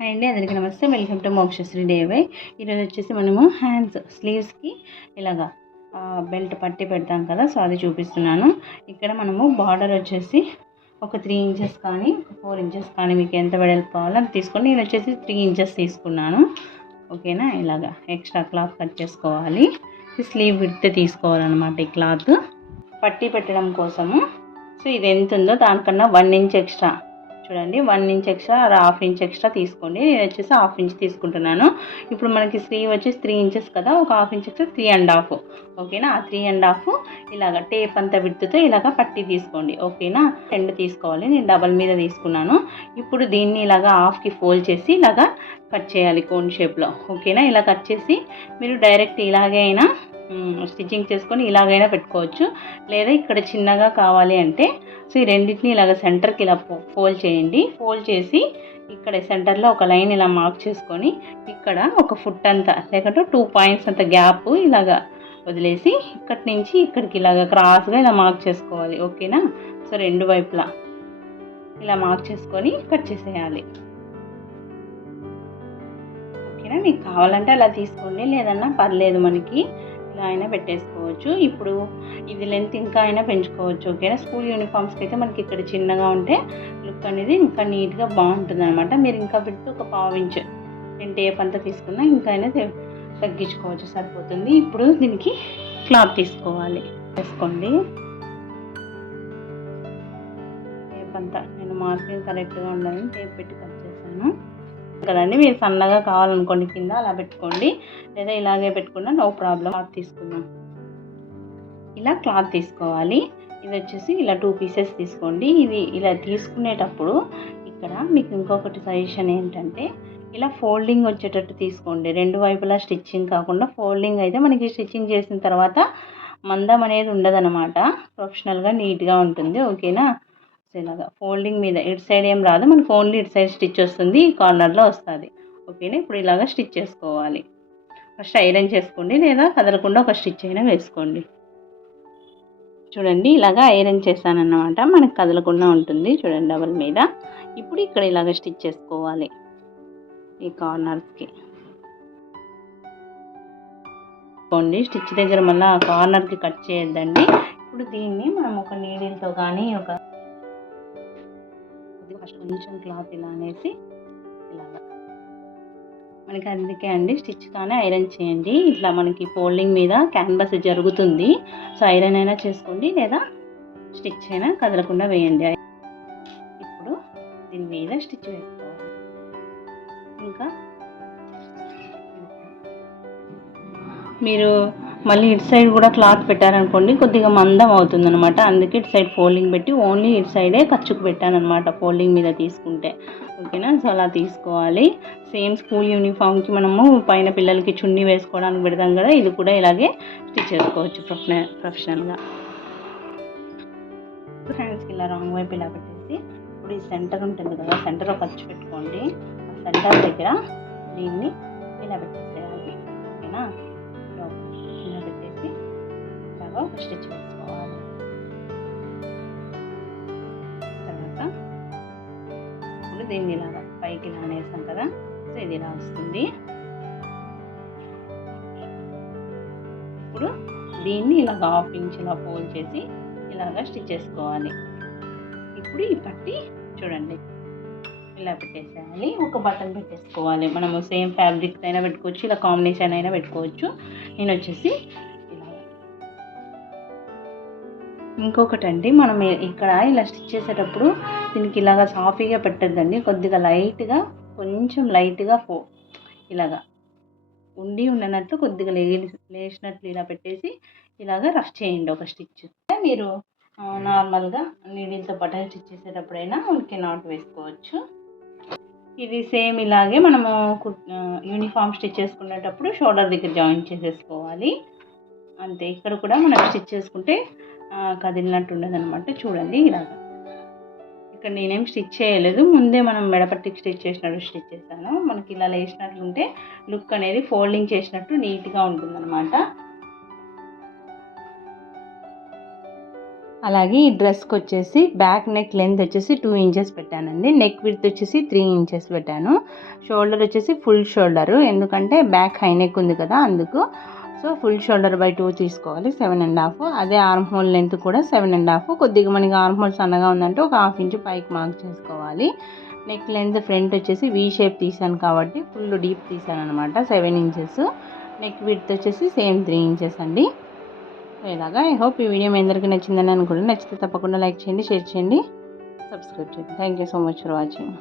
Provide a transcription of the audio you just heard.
Hi అండి, అందరికీ నమస్తే. Welcome to Mokshasri DIY. ఈరోజు వచ్చేసి మనము హ్యాండ్స్ స్లీవ్స్కి ఇలాగా బెల్ట్ పట్టి పెడతాం కదా, సో అది చూపిస్తున్నాను. ఇక్కడ మనము బార్డర్ వచ్చేసి ఒక 3 ఇంచెస్ కానీ 4 ఇంచెస్ కానీ మీకు ఎంత వెడల్పు కావాలో అది తీసుకొని, నేను వచ్చేసి 3 ఇంచెస్ తీసుకున్నాను. ఓకేనా, ఇలాగా ఎక్స్ట్రా క్లాత్ కట్ చేసుకోవాలి. స్లీవ్ విడ్త్ తీసుకోవాలన్నమాట ఈ క్లాత్ పట్టి పెట్టడం కోసము. సో ఇది ఎంత ఉందో దానికన్నా 1 ఇంచ్ ఎక్స్ట్రా చూడండి, 1 ఇంచ్ ఎక్స్ట్రా 1/2 ఇంచ్ ఎక్స్ట్రా తీసుకోండి. నేను వచ్చేసి 1/2 ఇంచ్ తీసుకుంటున్నాను. ఇప్పుడు మనకి స్లీవ్ వచ్చేసి 3 ఇంచెస్ కదా, ఒక 1/2 ఇంచ్ ఎక్స్ట్రా 3.5. ఓకేనా, ఆ 3.5 ఇలాగ టేప్ అంతా విడ్త్తో ఇలాగ పట్టి తీసుకోండి. ఓకేనా, 2 తీసుకోవాలి. నేను డబల్ మీద తీసుకున్నాను. ఇప్పుడు దీన్ని ఇలాగ హాఫ్కి ఫోల్డ్ చేసి ఇలాగ కట్ చేయాలి కోన్ షేప్లో. ఓకేనా, ఇలా కట్ చేసి మీరు డైరెక్ట్ ఇలాగే అయినా స్టిచ్చింగ్ చేసుకొని ఇలాగైనా పెట్టుకోవచ్చు, లేదా ఇక్కడ చిన్నగా కావాలి అంటే సో ఈ రెండింటిని ఇలాగ సెంటర్కి ఇలా ఫోల్డ్ చేయండి. ఫోల్డ్ చేసి ఇక్కడ సెంటర్లో ఒక లైన్ ఇలా మార్క్ చేసుకొని ఇక్కడ ఒక ఫుట్ అంతా లేకుంటే 2 పాయింట్స్ అంత గ్యాప్ ఇలాగా వదిలేసి ఇక్కడి నుంచి ఇక్కడికి ఇలాగ క్రాస్గా ఇలా మార్క్ చేసుకోవాలి. ఓకేనా, సో 2 వైపులా ఇలా మార్క్ చేసుకొని కట్ చేసేయాలి. ఓకేనా, మీకు కావాలంటే అలా తీసుకోండి, లేదన్నా పర్లేదు, మనకి ఇలా అయినా పెట్టేసుకోవచ్చు. ఇప్పుడు ఇది లెంత్ ఇంకా అయినా పెంచుకోవచ్చు. ఓకేనా, స్కూల్ యూనిఫామ్స్కి అయితే మనకి ఇక్కడ చిన్నగా ఉంటే లుక్ అనేది ఇంకా నీట్గా బాగుంటుంది అనమాట. మీరు ఇంకా పెడితే ఒక 1/2 ఇంచ్ నేను టేప్ అంతా తీసుకున్నా ఇంకా అయినా తగ్గించుకోవచ్చు, సరిపోతుంది. ఇప్పుడు దీనికి క్లాత్ తీసుకోవాలి. వేసుకోండి టేప్ అంతా, నేను మార్కింగ్ కరెక్ట్గా ఉండాలని టేప్ పెట్టి కట్ చేశాను కదండి. మీరు సన్నగా కావాలనుకోండి కింద అలా పెట్టుకోండి, లేదా ఇలాగే పెట్టుకున్నా నో ప్రాబ్లం. క్లాత్ తీసుకుందాం. ఇలా క్లాత్ తీసుకోవాలి. ఇది వచ్చేసి ఇలా 2 పీసెస్ తీసుకోండి. ఇది ఇలా తీసుకునేటప్పుడు ఇక్కడ మీకు ఇంకొకటి సజెషన్ ఏంటంటే ఇలా ఫోల్డింగ్ వచ్చేటట్టు తీసుకోండి. 2 వైపులా స్టిచ్చింగ్ కాకుండా ఫోల్డింగ్ అయితే మనకి స్టిచ్చింగ్ చేసిన తర్వాత మందం అనేది ఉండదన్నమాట, ప్రొఫెషనల్గా నీట్గా ఉంటుంది. ఓకేనా, ఇలాగా ఫోల్డింగ్ మీద ఇటు సైడ్ ఏం రాదు మనకు, ఓన్లీ ఇటు సైడ్ స్టిచ్ వస్తుంది, ఈ కార్నర్లో వస్తుంది. ఓకేనా, ఇప్పుడు ఇలాగా స్టిచ్ చేసుకోవాలి. ఫస్ట్ ఐరన్ చేసుకోండి, లేదా కదలకుండా ఒక స్టిచ్ అయినా వేసుకోండి. చూడండి, ఇలాగా ఐరన్ చేశానన్నమాట, మనకు కదలకుండా ఉంటుంది. చూడండి డబల్ మీద. ఇప్పుడు ఇక్కడ ఇలాగ స్టిచ్ చేసుకోవాలి ఈ కార్నర్స్కి. స్టిచ్ దగ్గర మళ్ళీ ఆ కార్నర్కి కట్ చేయొద్దండి. ఇప్పుడు దీన్ని మనం ఒక నీడిల్తో కానీ ఫస్ట్ కొంచెం క్లాత్ ఇలా అనేసి ఇలాగా మనకి అందుకే అండి స్టిచ్ కానీ ఐరన్ చేయండి. ఇట్లా మనకి ఫోల్డింగ్ మీద క్యాన్వాస్ జరుగుతుంది, సో ఐరన్ అయినా చేసుకోండి, లేదా స్టిచ్ అయినా కదలకుండా వేయండి. ఇప్పుడు దీని మీద స్టిచ్ వేసుకోవాలి. ఇంకా మీరు మళ్ళీ ఇటు సైడ్ కూడా క్లాత్ పెట్టారనుకోండి కొద్దిగా మందం అవుతుంది అనమాట, అందుకే ఇటు సైడ్ ఫోల్డింగ్ పెట్టి ఓన్లీ ఇటు సైడే ఖర్చుకు పెట్టానమాట ఫోల్డింగ్ మీద తీసుకుంటే. ఓకేనా, సో అలా తీసుకోవాలి. సేమ్ స్కూల్ యూనిఫామ్కి మనము పైన పిల్లలకి చున్నీ వేసుకోవడానికి పెడతాం కదా, ఇది కూడా ఇలాగే స్టిచ్ చేసుకోవచ్చు ప్రొఫెషనల్గా. హ్యాండ్స్కి ఇలా రాంగ్ వైపు ఇలా పెట్టేసి ఇప్పుడు ఈ సెంటర్ ఉంటుంది కదా, సెంటర్ ఒక ఖర్చు పెట్టుకోండి. ఆ సెంటర్ దగ్గర దీన్ని ఇలా పెట్టేసేయాలి. ఓకేనా, ఇలా పెట్టేసి ఇలాగా ఒక స్టిచ్ వేసుకోవాలి. తర్వాత ఇప్పుడు దీన్ని ఇలాగా పైకి ఇలా అనేసాం కదా, సో ఇది ఇలా వస్తుంది. ఇప్పుడు దీన్ని ఇలాగ 1/2 ఇంచ్ ఇలా ఫోల్డ్ చేసి ఇలాగా స్టిచ్ చేసుకోవాలి. ఇప్పుడు ఈ పట్టి చూడండి ఇలా పెట్టేసేయాలి. ఒక బటన్ పెట్టేసుకోవాలి. మనము సేమ్ ఫ్యాబ్రిక్స్ అయినా పెట్టుకోవచ్చు, ఇలా కాంబినేషన్ అయినా పెట్టుకోవచ్చు. నేను వచ్చేసి ఇలా ఇంకొకటి అండి, మనం ఇక్కడ ఇలా స్టిచ్ చేసేటప్పుడు దీనికి ఇలాగా సాఫీగా పెట్టద్దండి, కొద్దిగా లైట్గా కొంచెం లైట్గా ఇలాగా ఉండనట్లు కొద్దిగా లేచినట్లు ఇలా పెట్టేసి ఇలాగ రఫ్ చేయండి ఒక స్టిచ్. మీరు నార్మల్గా నీడిల్తో బటన్ స్టిచ్ చేసేటప్పుడైనా మనకి నాట్ వేసుకోవచ్చు. ఇది సేమ్ ఇలాగే మనము యూనిఫామ్ స్టిచ్ చేసుకునేటప్పుడు షోల్డర్ దగ్గర జాయిన్ చేసేసుకోవాలి అంతే. ఇక్కడ కూడా మనం స్టిచ్ చేసుకుంటే కదిలినట్టు ఉండదన్నమాట. చూడండి ఇలాగా, ఇక్కడ నేనేం స్టిచ్ చేయలేదు, ముందే మనం మెడపట్టికి స్టిచ్ చేసినట్టు స్టిచ్ చేశాను. మనకి ఇలా లేచినట్లుంటే లుక్ అనేది ఫోల్డింగ్ చేసినట్టు నీట్గా ఉంటుందన్నమాట. అలాగే ఈ డ్రెస్కి వచ్చేసి బ్యాక్ నెక్ లెంత్ వచ్చేసి 2 ఇంచెస్ పెట్టానండి. నెక్ విడ్త్ వచ్చేసి 3 ఇంచెస్ పెట్టాను. షోల్డర్ వచ్చేసి ఫుల్ షోల్డరు, ఎందుకంటే బ్యాక్ హై నెక్ ఉంది కదా అందుకు. సో ఫుల్ షోల్డర్ బై 2 తీసుకోవాలి, 7.5. అదే ఆర్మ్ హోల్ లెంత్ కూడా 7.5. కొద్దిగా మనకి ఆర్మ్ హోల్ సన్నగా ఉందంటే ఒక 1/2 ఇంచ్ పైకి మార్క్ చేసుకోవాలి. నెక్ లెంత్ ఫ్రంట్ వచ్చేసి వీ షేప్ తీసాను కాబట్టి ఫుల్ డీప్ తీసాను అనమాట, 7 ఇంచెస్. నెక్ విడ్త్ వచ్చేసి సేమ్ 3 ఇంచెస్ అండి. ఇలాగా ఐ హోప్ ఈ వీడియో మీ అందరికీ నచ్చిందని అనుకుంటున్నాను. నచ్చితే తప్పకుండా లైక్ చేయండి, షేర్ చేయండి, సబ్స్క్రైబ్ చేయండి. Thank you so much for watching.